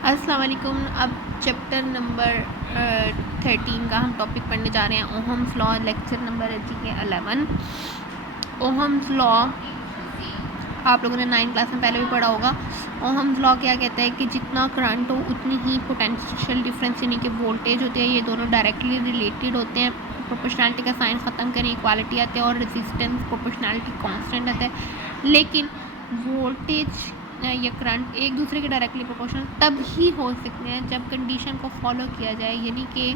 अस्सलाम वालेकुम। अब चैप्टर नंबर 13 का हम टॉपिक पढ़ने जा रहे हैं, ओहम्स लॉ। लेक्चर नंबर है जी के 11। ओहम्स लॉ आप लोगों ने 9 क्लास में पहले भी पढ़ा होगा। ओहम्स लॉ क्या कहता है कि जितना करंट हो उतनी ही पोटेंशियल डिफरेंस यानी कि वोल्टेज होती है, ये दोनों डायरेक्टली रिलेटेड होते हैं। प्रोपोर्शनैलिटी का साइन ख़त्म करें, इक्वालिटी आते हैं और रेजिस्टेंस प्रोपोर्शनैलिटी कांस्टेंट आता है। लेकिन वोल्टेज या करंट एक दूसरे के डायरेक्टली प्रोपोर्शनल तब ही हो सकते हैं जब कंडीशन को फॉलो किया जाए, यानी कि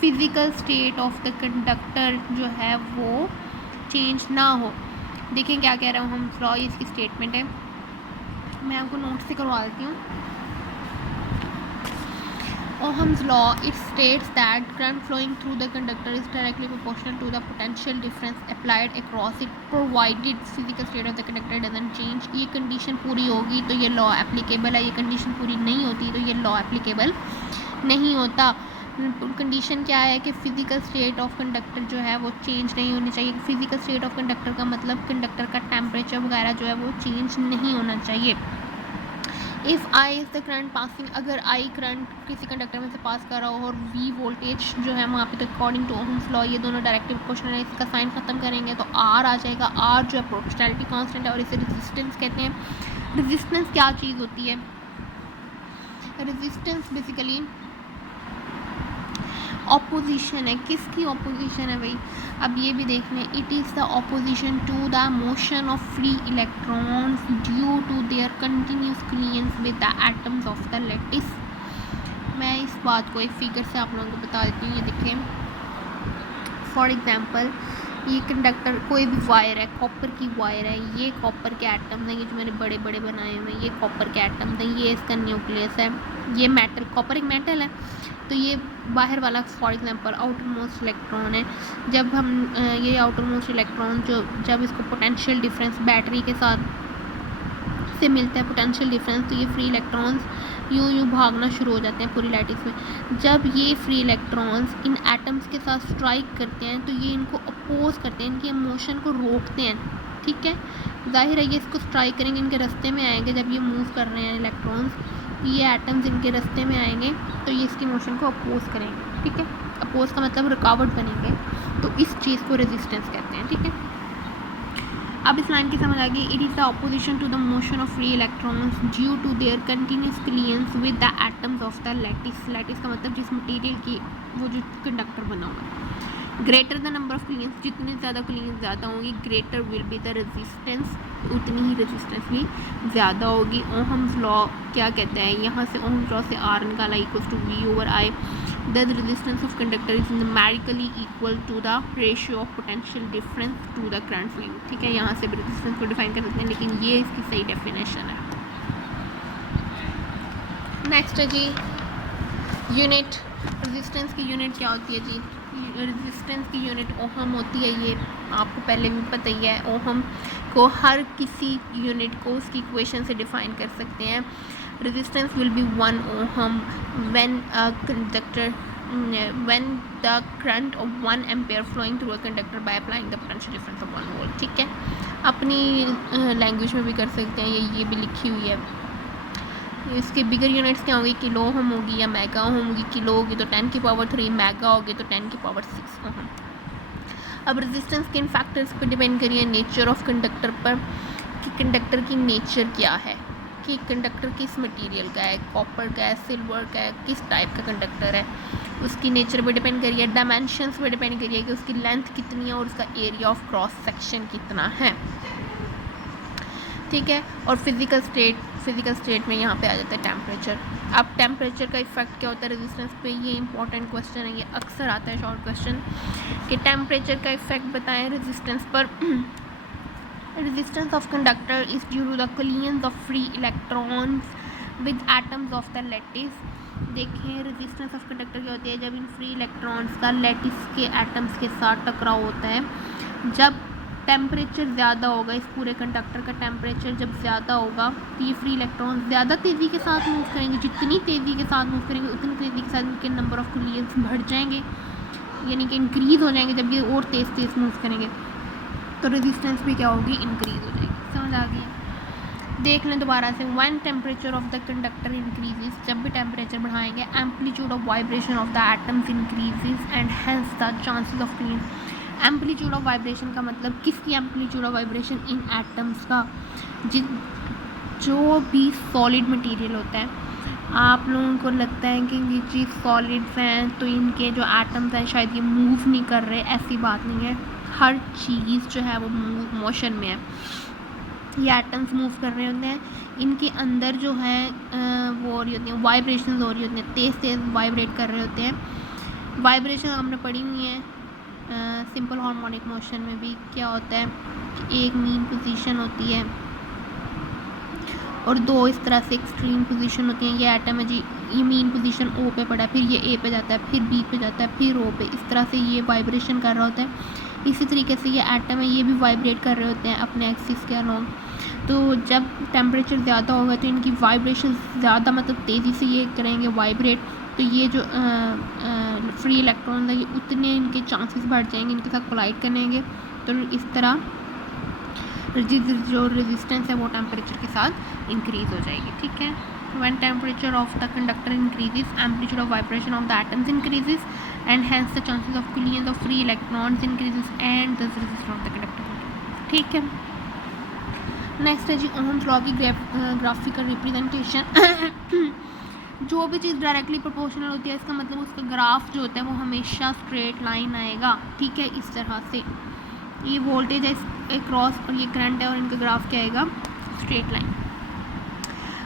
physical state of the conductor जो है वो चेंज ना हो। देखें क्या कह रहा हूँ हम लॉ, इसकी स्टेटमेंट है, मैं आपको नोट से करवा देती हूँ। Ohm's law, it states that current flowing through the conductor is directly proportional to the potential difference applied across it, provided physical state of the conductor doesn't change। ये condition पूरी होगी तो ये लॉ एप्लीकेबल है, ये condition पूरी नहीं होती तो ये लॉ एप्लीकेबल नहीं होता। कंडीशन क्या है कि फ़िज़िकल स्टेट ऑफ कंडक्टर जो है वो चेंज नहीं होनी चाहिए। फ़िज़िकल स्टेट ऑफ कंडक्टर का मतलब कंडक्टर का टेम्परेचर वगैरह जो है वो चेंज नहीं होना चाहिए। If I is the current passing, अगर आई करंट किसी कंडक्टर में से पास कर रहा हो और वी वोल्टेज जो है वहाँ पे, तो अकॉर्डिंग टू ओहम्स लॉ ये दोनों डायरेक्टली प्रोपोर्शनल है। इसका साइन ख़त्म करेंगे तो आर आ जाएगा। आर जो है प्रोपोर्शनैलिटी कांस्टेंट है और इसे रेजिस्टेंस कहते हैं। रेजिस्टेंस क्या चीज़ होती है? रेजिस्टेंस बेसिकली ऑपोजिशन है। किसकी ऑपोजिशन है भाई? अब ये भी देख लें, it is the opposition to the motion of free electrons due to their continuous collisions with the atoms of the lattice. मैं इस बात को एक फिगर से आप लोगों को बता देती हूँ। ये देखें, फॉर एग्जांपल ये कंडक्टर कोई भी वायर है, कॉपर की वायर है, ये कॉपर के एटम्स हैं, ये जो मैंने बड़े बड़े बनाए हुए हैं ये कॉपर के एटम्स हैं, ये इसका न्यूक्लियस है, ये मेटल, कॉपर एक मेटल है तो ये बाहर वाला for example outer most electron है। जब हम ये आउटर मोस्ट इलेक्ट्रॉन जब इसको पोटेंशियल डिफरेंस बैटरी के साथ से मिलता है पोटेंशियल डिफरेंस, तो ये फ्री इलेक्ट्रॉन्स यूं भागना शुरू हो जाते हैं पूरी लैटिस में। जब ये फ्री इलेक्ट्रॉन्स इन एटम्स के साथ स्ट्राइक करते हैं तो ये इनको अपोज करते हैं, इनके मोशन को रोकते हैं। ठीक है, जाहिर है ये इसको स्ट्राइक करेंगे, इनके रास्ते में आएंगे। जब ये मूव कर रहे हैं इलेक्ट्रॉन्स, ये एटम्स इनके रास्ते में आएंगे तो ये इसकी मोशन को अपोज करेंगे। ठीक है, अपोज का मतलब रुकावट बनेंगे, तो इस चीज़ को रेजिस्टेंस कहते हैं। ठीक है, अब इस लाइन की समझ आ गई। It is the opposition to the motion of free electrons due to their continuous collisions with the atoms of the lattice. Lattice का मतलब जिस मटेरियल की वो जो कंडक्टर बना हुआ है। Greater the number of collisions, जितने ज़्यादा कोलिजन्स ज़्यादा होंगी, greater will be the resistance, उतनी ही रेजिस्टेंस भी ज़्यादा होगी। ओहम्स लॉ क्या कहता है? यहाँ से ओहम्स लॉ से आर निकाला equals to V over I. The resistance of conductor is numerically equal to the ratio of potential difference to the current flowing। ठीक है, यहाँ से रेजिस्टेंस को डिफाइन कर सकते हैं, लेकिन ये इसकी सही डेफिनेशन है। नेक्स्ट है जी यूनिट। रेजिस्टेंस की यूनिट क्या होती है जी? रेजिस्टेंस की यूनिट ओहम होती है। ये आपको पहले भी पता ही है। ओहम को हर किसी यूनिट को उसकी इक्वेशन से डिफाइन कर सकते हैं। resistance will be 1 ohm when the current of 1 ampere flowing through a conductor by applying the potential difference of 1 volt। ठीक है, अपनी लैंग्वेज में भी कर सकते हैं, ये भी लिखी हुई है। इसके बिगर यूनिट्स क्या होंगी? किलो ओहम होगी या मेगा ओहम होगी। किलो होगी तो 10 की पावर 3, मेगा होगी तो 10 की पावर 6 ओहम। अब रेजिस्टेंस किन फैक्टर्स पर डिपेंड करिए? नेचर ऑफ कंडक्टर पर, कि कंडक्टर की नेचर क्या है, कि कंडक्टर किस मटेरियल का है, कॉपर का है, सिल्वर का है, किस टाइप का कंडक्टर है, उसकी नेचर पे डिपेंड करिए। डायमेंशंस पे डिपेंड करिए कि उसकी लेंथ कितनी है और उसका एरिया ऑफ क्रॉस सेक्शन कितना है। ठीक है, और फिज़िकल स्टेट में यहाँ पे आ जाता है टेम्परेचर। अब टेम्परेचर का इफेक्ट क्या होता है रेजिस्टेंस पे? ये इंपॉर्टेंट क्वेश्चन है, ये अक्सर आता है शॉर्ट क्वेश्चन, कि टेम्परेचर का इफेक्ट बताएं रेजिस्टेंस पर। Resistance of conductor is due to the collisions of free electrons with atoms of the lattice। देखें, रेजिस्टेंस ऑफ कंडक्टर क्या होती है? जब इन फ्री इलेक्ट्रॉन्स का लैटिस के एटम्स के साथ टकराव होता है। जब टेम्परेचर ज़्यादा होगा, इस पूरे कंडक्टर का टेम्परेचर जब ज़्यादा होगा तो ये फ्री इलेक्ट्रॉन्स ज़्यादा तेज़ी के साथ मूव करेंगे। जितनी तेज़ी के साथ मूव करेंगे उतनी तेज़ी के साथ इनके नंबर ऑफ कोलिजन्स बढ़ जाएंगे, यानी कि इंक्रीज़ हो जाएंगे। जब ये और तेज़ मूव करेंगे तो रेजिस्टेंस भी क्या होगी? इंक्रीज़ हो जाएगी। समझ आ गई? देख लें दोबारा से, when temperature of the conductor increases, जब भी टेम्परेचर बढ़ाएंगे, amplitude of vibration of the atoms increases and hence the chances of clean. Amplitude of vibration का मतलब किसकी amplitude of vibration? In atoms का। जो भी सॉलिड मटेरियल होता है, आप लोगों को लगता है कि ये चीज़ सॉलिड्स हैं तो इनके जो एटम्स हैं शायद ये मूव नहीं कर रहे, ऐसी बात नहीं है। हर चीज़ जो है वो मोशन में है, ये एटम्स मूव कर रहे होते हैं, इनके अंदर जो है वो हो रही होती हैं, वाइब्रेशन हो रही होती हैं, तेज़ तेज़ वाइब्रेट कर रहे होते हैं। वाइब्रेशन हमने पढ़ी हुई है सिंपल हार्मोनिक मोशन में भी। क्या होता है कि एक मीन पोजीशन होती है और दो इस तरह से एक्सट्रीम पोजीशन होती हैं। ये एटम है जी, ये मीन पोजीशन ओ पे पड़ा है, फिर ये ए पे जाता है, फिर बी पे जाता है, फिर ओ पे, इस तरह से ये वाइब्रेशन कर रहा होता है। इसी तरीके से ये एटम है, ये भी वाइब्रेट कर रहे होते हैं अपने एक्सिस के अलोंग। तो जब टेम्परेचर ज़्यादा होगा तो इनकी वाइब्रेशन ज़्यादा, मतलब तेज़ी से ये करेंगे वाइब्रेट, तो ये जो फ्री इलेक्ट्रॉन है ये उतने इनके चांसेस बढ़ जाएंगे इनके साथ कोलाइड करने के। तो इस तरह जो रेजिस्टेंस है वो टेम्परेचर के साथ इंक्रीज़ हो जाएगी, ठीक है। When temperature of the conductor increases, amplitude of vibration of the atoms increases and hence the chances of collisions of free electrons increases and the resistance of the conductor, ठीक है। Next है जी Ohm's law की graphical representation. जो भी चीज़ directly proportional होती है, इसका मतलब उसका ग्राफ जो होता है वो हमेशा स्ट्रेट लाइन आएगा, ठीक है। इस तरह से ये वोल्टेज है क्रॉस और ये करंट है और इनका ग्राफ क्या आएगा? Straight line.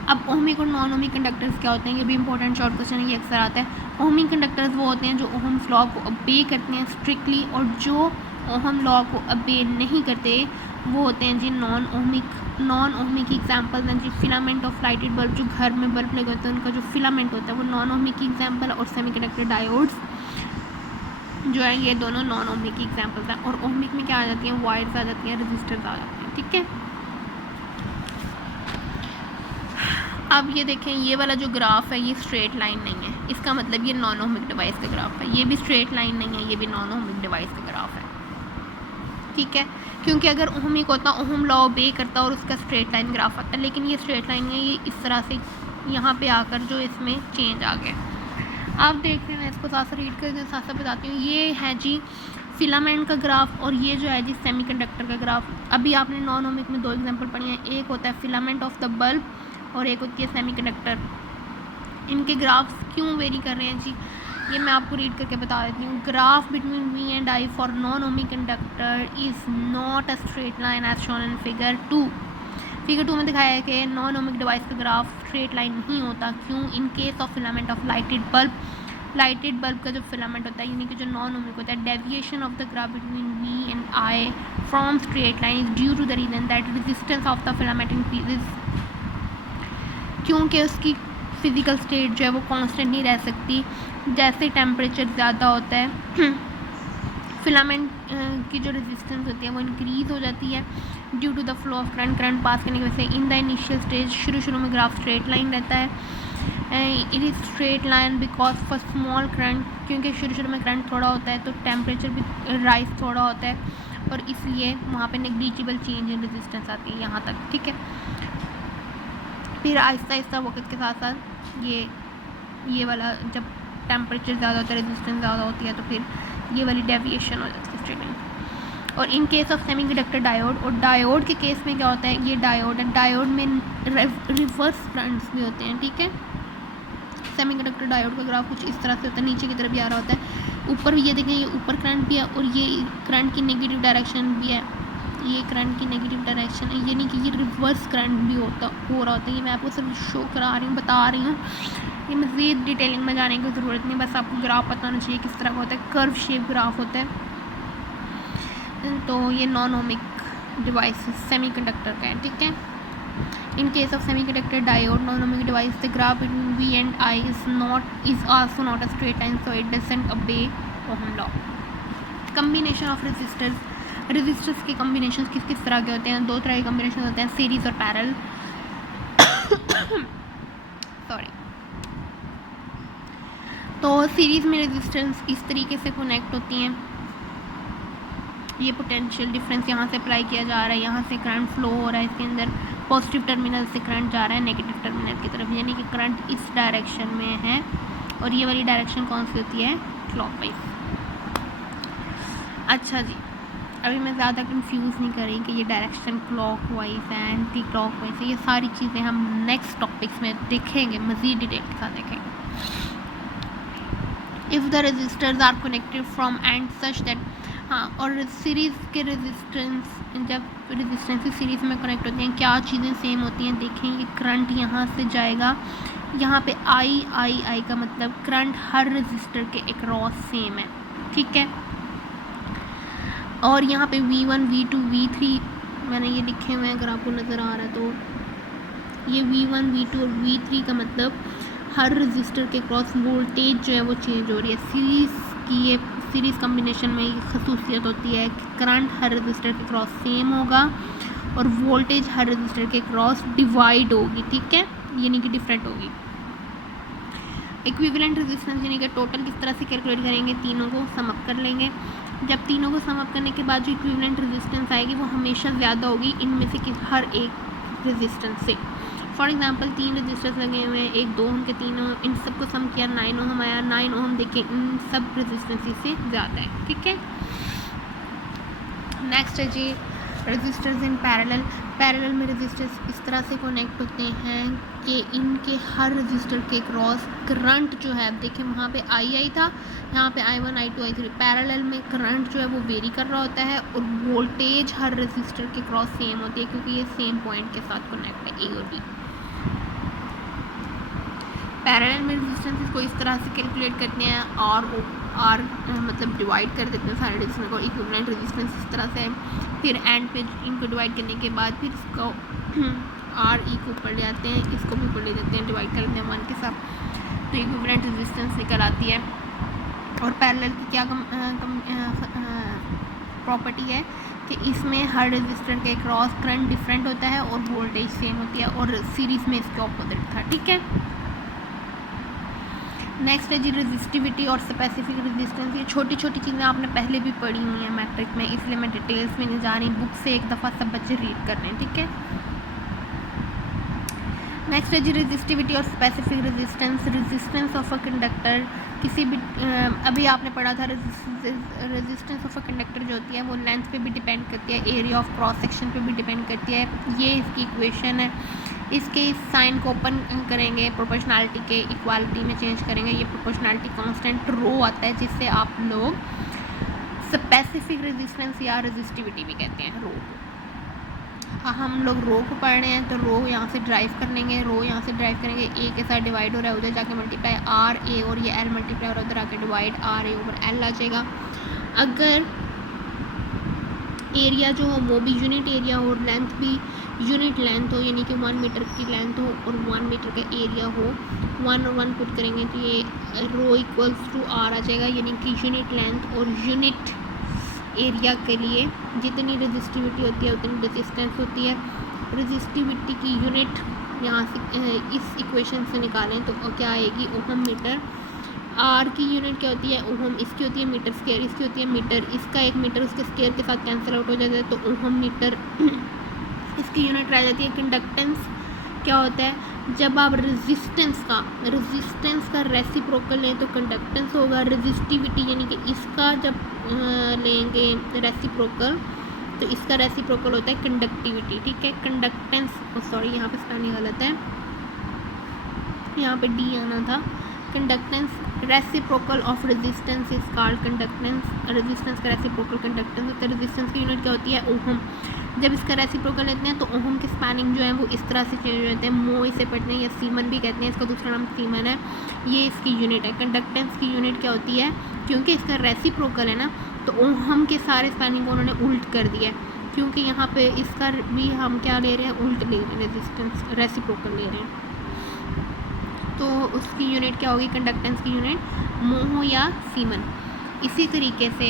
अब ओहमिक और नॉन ओहमिक कंडक्टर्स क्या होते हैं, ये भी इंपॉर्टेंट शॉर्ट क्वेश्चन है, ये अक्सर आता है। ओहमिक कंडक्टर्स वो होते हैं जो ओहम्स लॉ को ओबे करते हैं स्ट्रिक्टली, और जो ओहम लॉ को ओबे नहीं करते वो होते हैं जी नॉन ओहमिक। नॉन ओहमिक की एग्जांपल हैं जी फिलामेंट ऑफ लाइटेड बल्ब, जो घर में बल्ब लगे होते हैं उनका जो फिलामेंट होता है वो नॉन ओहमिक की एग्जांपल है, और सेमीकंडक्टर डायोड्स जो है ये दोनों नॉन ओहमिक की एग्जांपल्स हैं। और ओहमिक में क्या आ जाती हैं? वायर्स आ जाती हैं, रजिस्टर्स आ जाते हैं, ठीक है। अब ये देखें, ये वाला जो ग्राफ है ये स्ट्रेट लाइन नहीं है, इसका मतलब ये नॉन ओहमिक डिवाइस का ग्राफ है। ये भी स्ट्रेट लाइन नहीं है, ये भी नॉन ओहमिक डिवाइस का ग्राफ है, ठीक है। क्योंकि अगर ओहमिक होता, ओहम लॉ ओबे करता और उसका स्ट्रेट लाइन ग्राफ आता, लेकिन ये स्ट्रेट लाइन है, ये इस तरह से यहाँ पे आकर जो इसमें चेंज आ गया। आप देख रहे हैं, इसको साथ साथ रीड करके साथ साथ बताती हूँ। ये है जी फिलामेंट का ग्राफ और ये जो है जी सेमीकंडक्टर का ग्राफ। अभी आपने नॉन ओहमिक में दो एग्जांपल पढ़ी हैं, एक होता है फिलामेंट ऑफ द बल्ब और एक होती है सेमीकंडक्टर। इनके ग्राफ्स क्यों वेरी कर रहे हैं जी, ये मैं आपको रीड करके बता देती हूँ। Graph between V and I for non ohmic conductor is not a straight line as shown in figure 2। Figure 2 में दिखाया है कि नॉन ओहमिक डिवाइस का ग्राफ स्ट्रेट लाइन नहीं होता। क्यों? In case of filament of lighted bulb, lighted bulb का जो फिलामेंट होता है यानी कि जो नॉन ओहमिक होता है, deviation of the graph between V and I from straight line is due to the reason that resistance of the filament increases, क्योंकि उसकी फिज़िकल स्टेट जो है वो कांस्टेंट नहीं रह सकती। जैसे टेम्परेचर ज़्यादा होता है फिलामेंट की जो रेजिस्टेंस होती है वो इंक्रीज़ हो जाती है due to the flow of current, current pass करने की वजह से। इन द इनिशियल स्टेज, शुरू में ग्राफ स्ट्रेट लाइन रहता है। It is straight line because for small current, क्योंकि शुरू में करंट थोड़ा होता है तो टेम्परेचर भी राइज थोड़ा होता है, और इसलिए वहाँ पे नेग्लिजिबल चेंज इन रेजिस्टेंस आती है यहाँ तक, ठीक है। फिर आहिस्ता आहिस्ता वक्त के साथ साथ ये वाला जब टेम्परेचर ज़्यादा होता है, रेजिस्टेंस ज़्यादा होती है, तो फिर ये वाली डेविएशन हो जाती है स्ट्रेट लाइन। और इन केस ऑफ सेमीकंडक्टर डायोड, और डायोड के केस में क्या होता है, ये डायोड है, डायोड में रिवर्स करंट्स भी होते हैं, ठीक है। सेमीकंडक्टर डायोड का ग्राफ कुछ इस तरह से होता है, नीचे की तरफ भी आ रहा होता है, ऊपर भी ये देखें, ये ऊपर करंट भी है और ये करंट की नेगेटिव डायरेक्शन भी है, ये करंट की नेगेटिव डायरेक्शन है, यानी कि ये रिवर्स करंट भी हो रहा होता है। ये मैं आपको सिर्फ शो करा रही हूँ, बता रही हूँ, ये मज़ीद डिटेलिंग में जाने की ज़रूरत नहीं, बस आपको ग्राफ पता होना चाहिए किस तरह का होता है, कर्व शेप ग्राफ होता है। तो ये नॉन ओहमिक डिवाइस सेमीकंडक्टर का है, ठीक है। In case of semiconductor diode non ohmic device, the graph between V and I is also not a straight line, so it doesn't obey Ohm law. Combination of resistors के combination किस तरह के होते हैं? दो तरह के कम्बिनेशन होते हैं, सीरीज़ और पैरेलल। सॉरी। तो सीरीज़ में रेजिस्टेंस इस तरीके से कनेक्ट होती हैं, ये पोटेंशियल डिफरेंस यहाँ से अप्लाई किया जा रहा है, यहाँ से करंट फ्लो हो रहा है इसके अंदर, पॉजिटिव टर्मिनल से करंट जा रहा है नेगेटिव टर्मिनल की तरफ, यानी कि करंट इस डायरेक्शन में है और ये वाली डायरेक्शन कौन सी होती है, क्लॉकवाइज। अच्छा जी, अभी मैं ज़्यादा कंफ्यूज नहीं कर रही कि ये डायरेक्शन क्लॉकवाइज है एंटी क्लॉकवाइज है, ये सारी चीज़ें हम नेक्स्ट टॉपिक्स में देखेंगे, मज़ीद डिटेल के साथ देखेंगे। If the resistors are connected from and such that, हाँ, और सीरीज़ के रेजिस्टेंस, जब रेजिस्टेंस सीरीज़ में कनेक्ट होते हैं क्या चीज़ें सेम होती हैं, देखेंगे करंट यहाँ से जाएगा, यहाँ पे आई का मतलब करंट हर रजिस्टर के अक्रॉस सेम है, ठीक है। और यहाँ पे V1 V2 V3 मैंने ये लिखे हुए हैं, अगर आपको नज़र आ रहा है तो ये V1 V2 और V3 का मतलब हर रजिस्टर के क्रॉस वोल्टेज जो है वो चेंज हो रही है। सीरीज़ की ये सीरीज़ कम्बिनेशन में ये खसूसियत होती है कि करंट हर रजिस्टर के क्रॉस सेम होगा और वोल्टेज हर रजिस्टर के क्रॉस डिवाइड होगी, ठीक है, यानी कि डिफरेंट होगी। इक्विवेलेंट रेजिस्टेंस यानी कि टोटल किस तरह से कैलकुलेट करेंगे, तीनों को सम अप कर लेंगे। जब तीनों को सम अप करने के बाद जो इक्विवेलेंट रेजिस्टेंस आएगी वो हमेशा ज़्यादा होगी इनमें से हर एक रेजिस्टेंस से। फॉर एग्जांपल 3 रजिस्टर्स लगे हुए हैं, 1 2 ओम के तीनों, इन सबको सम किया 9 ओम आया, 9 ओम देखिए इन सब रेजिस्टेंस से ज़्यादा है, ठीक है। नेक्स्ट है जी रजिस्टर्स इन पैरेलल। पैरेलल में रजिस्टर्स इस तरह से कनेक्ट होते हैं कि इनके हर रजिस्टर के क्रॉस करंट जो है, अब देखिए वहाँ पे आई था, यहाँ पे I1 I2 I3, पैरेलल में करंट जो है वो वेरी कर रहा होता है और वोल्टेज हर रजिस्टर के क्रॉस सेम होती है क्योंकि ये सेम पॉइंट के साथ कनेक्ट है, A और B। पैरेलल में रेजिस्टेंस को इस तरह से कैलकुलेट करते हैं और मतलब डिवाइड कर देते हैं सारे रेजिस्टेंस को, इक्विवेलेंट रेजिस्टेंस इस तरह से, फिर एंड पे इनको डिवाइड करने के बाद फिर इसको आर ई को ऊपर ले आते हैं, इसको भी ऊपर ले जाते हैं, डिवाइड कर देते हैं 1 के साथ, तो इक्विवेलेंट रेजिस्टेंस निकल आती है। और पैरेलल की क्या प्रॉपर्टी है कि इसमें हर रजिस्टर के क्रॉस करंट डिफरेंट होता है और वोल्टेज सेम होती है, और सीरीज़ में इसके ऑपोजिट था, ठीक है। नेक्स्ट है जी रेजिस्टिविटी और स्पेसिफिक रेजिस्टेंस। ये छोटी छोटी चीज़ें आपने पहले भी पढ़ी हुई हैं मैट्रिक में, इसलिए मैं डिटेल्स में नहीं जा रही, बुक से एक दफ़ा सब बच्चे रीड कर लें, ठीक है। नेक्स्ट है जी रेजिस्टिविटी और specific resistance. Resistance of a conductor, किसी भी अभी आपने पढ़ा था रेजिस्टेंस ऑफ अ कंडक्टर जो होती है वो लेंथ पे भी डिपेंड करती है, एरिया ऑफ क्रॉस सेक्शन पे भी डिपेंड करती है। ये इसकी इक्वेशन है, इसके साइन को ओपन करेंगे, प्रोपोर्शनैलिटी के इक्वालिटी में चेंज करेंगे, ये प्रोपोर्शनैलिटी कांस्टेंट रो आता है जिससे आप लोग स्पेसिफिक रेजिस्टेंस या रेजिस्टिविटी भी कहते हैं रो को। हम लोग रो को पढ़ रहे हैं तो रो यहाँ से ड्राइव कर लेंगे, रो यहाँ से ड्राइव करेंगे, ए के साथ डिवाइड हो रहा है, उधर जाके मल्टीप्लाई आर ए, और ये एल मल्टीप्लाई हो रहा है, उधर आके divide R A over L आ जाएगा। अगर एरिया जो हो वो भी यूनिट एरिया हो और लेंथ भी यूनिट लेंथ हो, यानी कि 1 मीटर की लेंथ हो और 1 मीटर का एरिया हो, 1 और 1 पुट करेंगे तो ये रो इक्वल्स टू आर आ जाएगा, यानी कि यूनिट लेंथ और यूनिट एरिया के लिए जितनी रेजिस्टिविटी होती है उतनी रेजिस्टेंस होती है। रेजिस्टिविटी की यूनिट यहाँ से इस इक्वेशन से निकालें तो क्या आएगी, ओहम मीटर। आर की यूनिट क्या होती है, ओहम, इसकी होती है मीटर स्क्वायर, इसकी होती है मीटर, इसका 1 मीटर उसके स्क्वायर के साथ कैंसिल आउट हो जाता है तो ओहम मीटर इसकी यूनिट रह जाती है। कंडक्टेंस क्या होता है, जब आप रेजिस्टेंस का रेसिप्रोकल लें तो कंडक्टेंस होगा। रेजिस्टिविटी यानी कि इसका जब लेंगे रेसिप्रोकल तो इसका रेसिप्रोकल होता है कंडक्टिविटी, ठीक है। कंडक्टेंस, सॉरी यहाँ पे स्पेलिंग गलत है, यहाँ पे डी आना था। Conductance reciprocal of resistance is called conductance. Resistance का रेसिप्रोकल कंडक्टेंस होता है। रेजिस्टेंस की यूनिट क्या होती है, ओहम। जब इसका रेसिप्रोकल लेते हैं तो ओहम के स्पैनिंग जो है वो इस तरह से चेंज हो जाते हैं, मो इसे पढ़ते हैं या सीमन भी कहते हैं, इसका दूसरा नाम सीमन है, ये इसकी यूनिट है। कंडक्टेंस की यूनिट क्या होती है, क्योंकि इसका रेसिप्रोकल है ना तो ओहम के सारे स्पैनिंग को उन्होंने उल्ट कर दिया है, क्योंकि यहाँ पे इसका भी हम क्या ले रहे हैं, उल्ट ले रहे हैं, रेजिस्टेंस रेसिप्रोकल ले रहे हैं, तो उसकी यूनिट क्या होगी, कंडक्टेंस की यूनिट मोह या सीमन। इसी तरीके से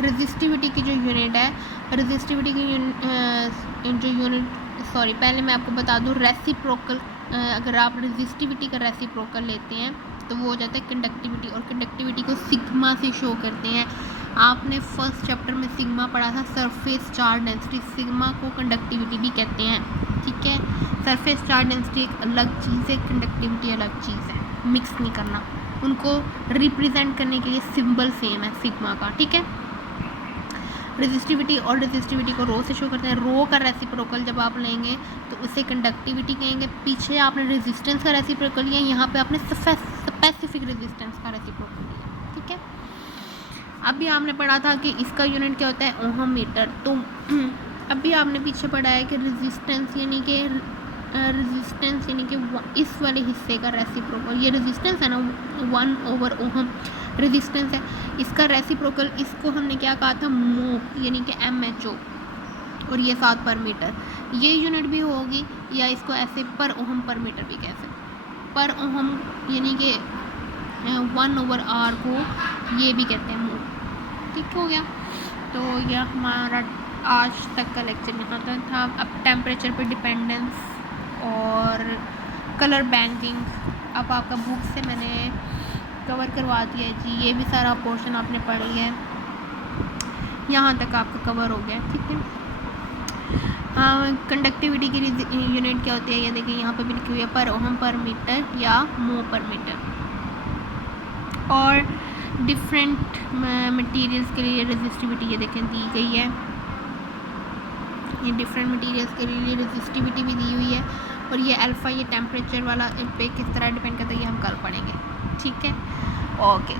रेजिस्टिविटी की जो यूनिट है, रेजिस्टिविटी की सॉरी पहले मैं आपको बता दूं, रेसिप्रोकल अगर आप रेजिस्टिविटी का रेसिप्रोकल लेते हैं तो वो हो जाता है कंडक्टिविटी, और कंडक्टिविटी को सिग्मा से शो करते हैं। आपने फर्स्ट चैप्टर में सिग्मा पढ़ा था, सरफेस चार्ज डेंसिटी। सिग्मा को कंडक्टिविटी भी कहते हैं, ठीक है। सरफेस चार्ज डेंसिटी एक अलग चीज़ है, कंडक्टिविटी अलग चीज़ है, मिक्स नहीं करना। उनको रिप्रेजेंट करने के लिए सिंबल सेम है सिग्मा का, ठीक है। रेजिस्टिविटी और रेजिस्टिविटी को रो से शो करते हैं। रो का रेसिप्रोकल जब आप लेंगे तो उसे कंडक्टिविटी कहेंगे। पीछे आपने रेजिस्टेंस का रेसिप्रोकल लिया, यहाँ पे आपने स्पेसिफिक रेजिस्टेंस का रेसिप्रोकल लिया, ठीक है। अभी आपने पढ़ा था कि इसका यूनिट क्या होता है, ओहम मीटर। तो अभी आपने पीछे पढ़ा है कि रेजिस्टेंस यानी कि इस वाले हिस्से का रेसिप्रोकल, ये रेजिस्टेंस है ना 1 ओहम रेजिस्टेंस है, इसका रेसिप्रोकल, इसको हमने क्या कहा था, मो यानी कि MHO, और ये 7 पर मीटर, ये यूनिट भी होगी, या इसको ऐसे पर ओहम पर मीटर भी कह सकते। पर ओहम यानी कि 1/R को ये भी कहते हैं मो, ठीक हो गया। तो यह हमारा आज तक का लेक्चर यहाँ तक था। अब टेम्परेचर पे डिपेंडेंस और कलर बैंकिंग अब आपका बुक से मैंने कवर करवा दिया है जी। ये भी सारा पोर्शन आपने पढ़ लिया है, यहाँ तक आपका कवर हो गया, ठीक है। हाँ, कंडक्टिविटी की यूनिट क्या होती है, ये देखिए यहाँ पे भी लिखी हुई है, पर ओहम पर मीटर या मो पर मीटर। और डिफरेंट मटेरियल्स के लिए रेजिस्टिविटी ये देखें दी गई है, ये डिफरेंट मटेरियल्स के लिए रेजिस्टिविटी भी दी हुई है। और ये अल्फ़ा, ये टेम्परेचर वाला पे किस तरह डिपेंड करता है, ये हम कल पढ़ेंगे, ठीक है। ओके,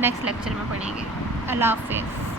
नेक्स्ट लेक्चर में पढ़ेंगे। अल्लाह हाफ़िज़।